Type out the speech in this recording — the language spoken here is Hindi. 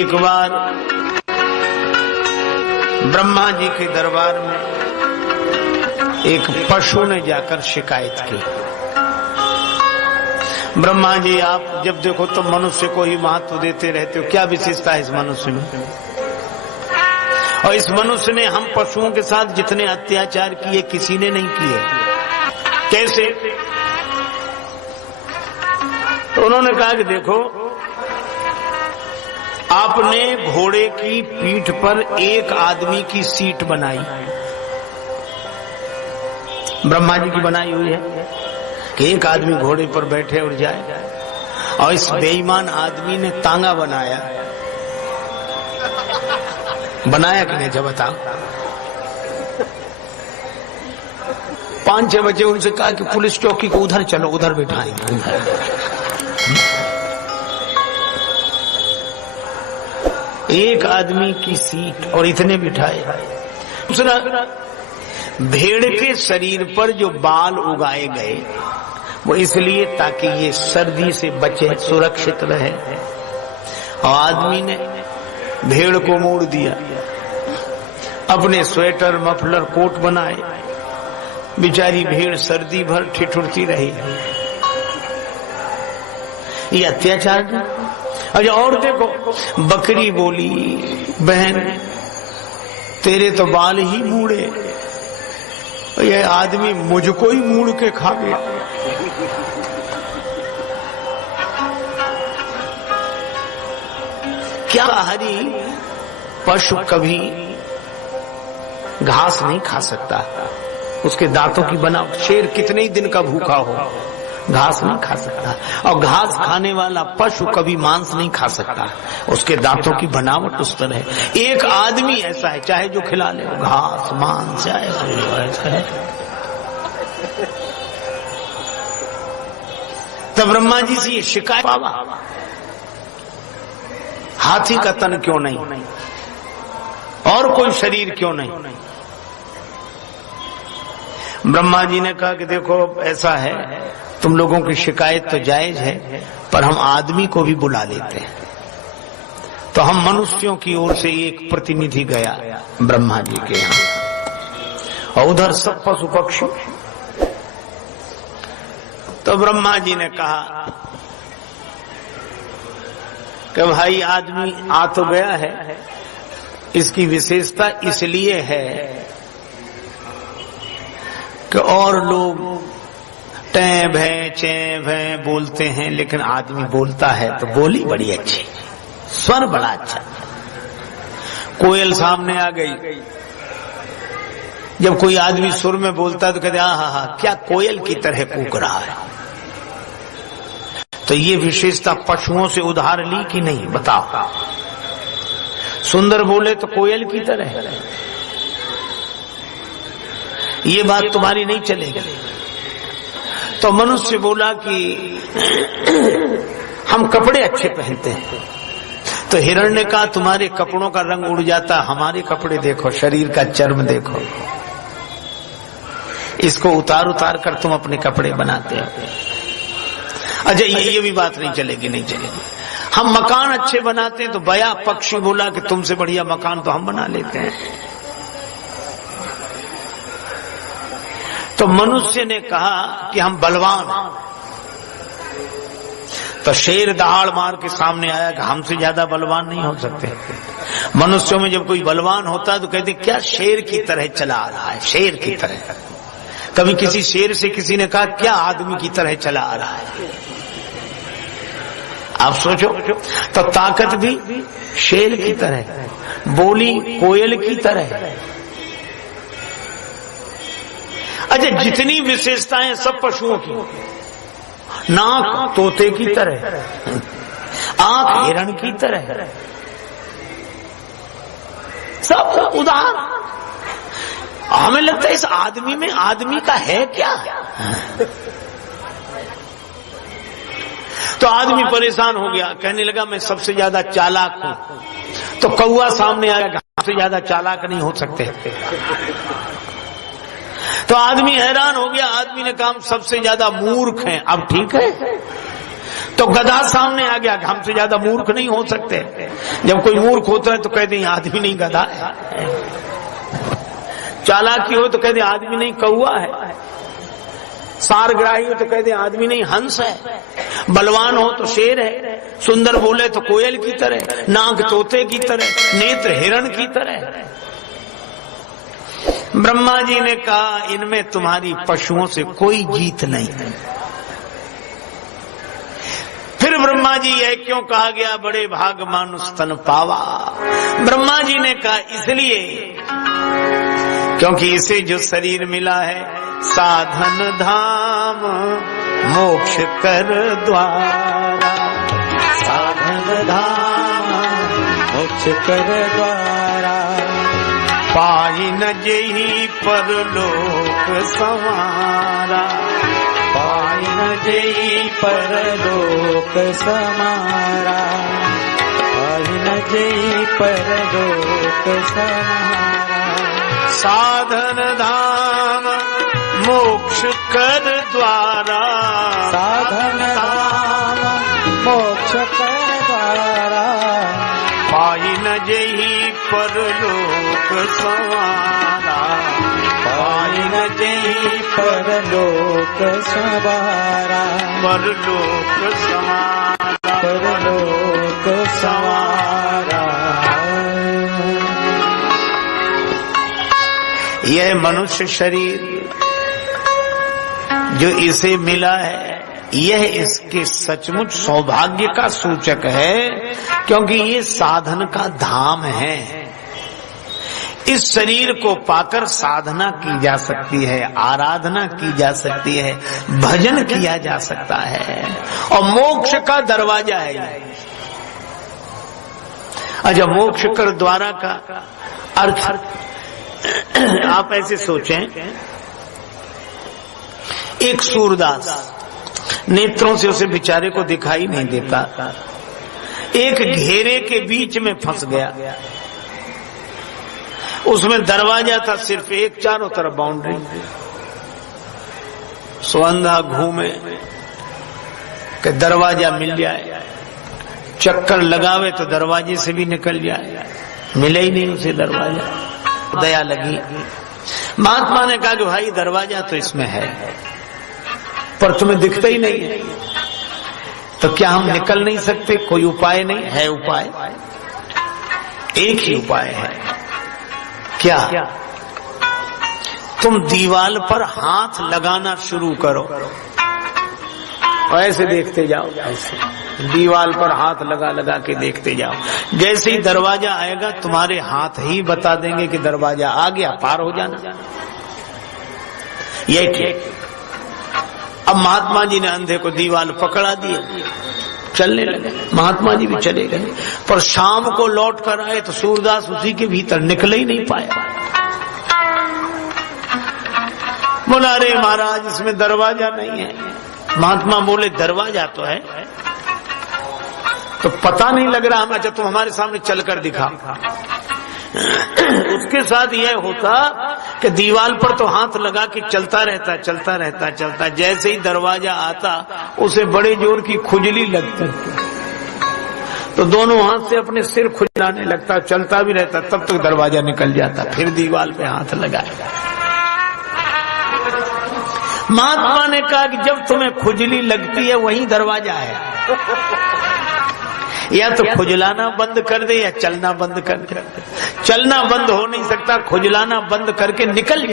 एक बार ब्रह्मा जी के दरबार में एक पशु ने जाकर शिकायत की, ब्रह्मा जी आप जब देखो तो मनुष्य को ही महत्व देते रहते हो, क्या विशेषता है इस मनुष्य में? और इस मनुष्य ने हम पशुओं के साथ जितने अत्याचार किए किसी ने नहीं किए, कैसे? तो उन्होंने कहा कि देखो, आपने घोड़े की पीठ पर एक आदमी की सीट बनाई, ब्रह्मा जी की बनाई हुई है कि एक आदमी घोड़े पर बैठे और जाए, और इस बेईमान आदमी ने तांगा बनाया कि नहीं? जब बताओ, 5-6 बजे उनसे कहा कि पुलिस चौकी को उधर चलो, उधर बिठाएंगे। एक आदमी की सीट और इतने बिठाए। दूसरा, भेड़ के शरीर पर जो बाल उगाए गए वो इसलिए ताकि ये सर्दी से बचे, सुरक्षित रहे, और आदमी ने भेड़ को मोड़ दिया, अपने स्वेटर मफलर कोट बनाए, बेचारी भेड़ सर्दी भर ठिठुरती रही। ये अत्याचार है। अच्छा, और देखो, बकरी बोली, बहन तेरे तो बाल ही मूड़े, ये आदमी मुझको ही मूड़ के खा गया। क्या हरी पशु कभी घास नहीं खा सकता, उसके दांतों की बनावट, शेर कितने ही दिन का भूखा हो घास नहीं खा सकता, और घास खाने वाला पशु कभी मांस नहीं खा सकता, उसके दांतों की बनावट उस तरह है। एक आदमी ऐसा है, चाहे जो खिला ले, घास मांस चाहे ऐसा है। तब ब्रह्मा जी से ये शिकायत, बाबा हाथी का तन क्यों नहीं, और कोई शरीर क्यों नहीं? ब्रह्मा जी ने कहा कि देखो ऐसा है, तुम लोगों की शिकायत तो जायज है, पर हम आदमी को भी बुला लेते हैं। तो हम मनुष्यों की ओर से एक प्रतिनिधि गया ब्रह्मा जी के यहाँ, और उधर सब पशु पक्षी। तो ब्रह्मा जी ने कहा कि भाई आदमी आ तो गया है, इसकी विशेषता इसलिए है कि और लोग टैं भैं चैं भैं बोलते हैं, लेकिन आदमी बोलता है तो बोली बड़ी अच्छी, स्वर बड़ा अच्छा। कोयल सामने आ गई, जब कोई आदमी सुर में बोलता है तो कहते हा क्या कोयल की तरह कूक रहा है। तो ये विशेषता पशुओं से उधार ली कि नहीं, बताओ? सुंदर बोले तो कोयल की तरह, ये बात तुम्हारी नहीं चलेगी। तो मनुष्य बोला कि हम कपड़े अच्छे पहनते हैं। तो हिरण ने कहा तुम्हारे कपड़ों का रंग उड़ जाता, हमारे कपड़े देखो, शरीर का चर्म देखो, इसको उतार उतार कर तुम अपने कपड़े बनाते हो। अच्छा, ये भी बात नहीं चलेगी, नहीं चलेगी। हम मकान अच्छे बनाते हैं, तो बया पक्षी बोला कि तुमसे बढ़िया मकान तो हम बना लेते हैं। तो मनुष्य ने कहा कि हम बलवान हैं। तो शेर दहाड़ मार के सामने आया कि हमसे ज्यादा बलवान नहीं हो सकते। मनुष्यों में जब कोई बलवान होता है तो कहते क्या शेर की तरह चला आ रहा है, शेर की तरह। कभी किसी शेर से किसी ने कहा क्या आदमी की तरह चला आ रहा है। आप सोचो, तो ताकत भी शेर की तरह, बोली कोयल की तरह। अच्छा, जितनी विशेषताएं सब पशुओं की, नाक तोते की तरह, आंख हिरण की तरह, सब उदाहरण। हमें लगता है इस आदमी में आदमी का है क्या। तो आदमी परेशान हो गया, कहने लगा मैं सबसे ज्यादा चालाक हूं। तो कौवा सामने आया, हमसे ज्यादा चालाक नहीं हो सकते। तो आदमी हैरान हो गया, आदमी ने कहा हम सबसे ज्यादा मूर्ख हैं। अब ठीक है, तो गधा सामने आ गया, हमसे ज्यादा मूर्ख नहीं हो सकते। जब कोई मूर्ख होता है तो कहते हैं आदमी नहीं गधा है, चालाकी हो तो कहते आदमी नहीं कौआ है, सारग्राही हो तो कहते आदमी नहीं हंस है, बलवान हो तो शेर है, सुंदर बोले तो कोयल की तरह, नाक तोते की तरह, नेत्र हिरण की तरह। ब्रह्मा जी ने कहा इनमें तुम्हारी पशुओं से कोई जीत नहीं है। फिर ब्रह्मा जी यह क्यों कहा गया, बड़े भाग मानुष तन पावा। ब्रह्मा जी ने कहा इसलिए क्योंकि इसे जो शरीर मिला है साधन धाम मोक्ष कर द्वारा, साधन धाम मोक्ष कर द्वारा, पाई न जेहि परलोक समारा, पाई न जेहि परलोक समारा, पाई न जेहि परलोक समारा। साधन धाम मोक्ष कर द्वारा, साधन धाम मोक्ष कर द्वारा, पाई न जेहि परलोक समारा, पाई न जेहि परलोक समारा, परलोक समारा, परलोक समारा। यह मनुष्य शरीर जो इसे मिला है यह इसके सचमुच सौभाग्य का सूचक है, क्योंकि ये साधन का धाम है। इस शरीर को पाकर साधना की जा सकती है, आराधना की जा सकती है, भजन किया जा सकता है और मोक्ष का दरवाजा है ये। अच्छा, मोक्ष कर द्वारा का अर्थ आप ऐसे सोचें, एक सूरदास नेत्रों से उसे बेचारे को दिखाई नहीं देता, एक घेरे के बीच में फंस गया, उसमें दरवाजा था सिर्फ एक, चारों तरफ बाउंड्री, सुअंधा घूमे कि दरवाजा मिल जाए, चक्कर लगावे तो दरवाजे से भी निकल जाए, मिले ही नहीं उसे दरवाजा। दया लगी, महात्मा ने कहा कि भाई दरवाजा तो इसमें है पर तुम्हें दिखता ही नहीं है, तो क्या हम निकल नहीं सकते? कोई उपाय नहीं है? उपाय एक ही उपाय है। क्या? तुम दीवाल पर हाथ लगाना शुरू करो और ऐसे देखते जाओ, ऐसे दीवाल पर हाथ लगा लगा के देखते जाओ। जैसे ही दरवाजा आएगा तुम्हारे हाथ ही बता देंगे कि दरवाजा आ गया, पार हो जाना। ये ठीक। अब महात्मा जी ने अंधे को दीवाल पकड़ा दिया, चलने लगे, महात्मा जी भी चले गए। पर शाम को लौट कर आए तो सूरदास उसी के भीतर निकल ही नहीं पाया। बोला अरे महाराज इसमें दरवाजा नहीं है। महात्मा बोले दरवाजा तो है, तो पता नहीं लग रहा हमें। अच्छा तुम हमारे सामने चलकर दिखा। उसके साथ यह होता कि दीवार पर तो हाथ लगा के चलता रहता चलता रहता चलता, जैसे ही दरवाजा आता उसे बड़े जोर की खुजली लगती, तो दोनों हाथ से अपने सिर खुजलाने लगता, चलता भी रहता, तब तक दरवाजा निकल जाता, फिर दीवार पे हाथ लगाएगा। महात्मा ने कहा कि जब तुम्हें खुजली लगती है वहीं दरवाजा है, या तो खुजलाना बंद कर दे या चलना बंद कर दे। चलना बंद हो नहीं सकता, खुजलाना बंद करके निकल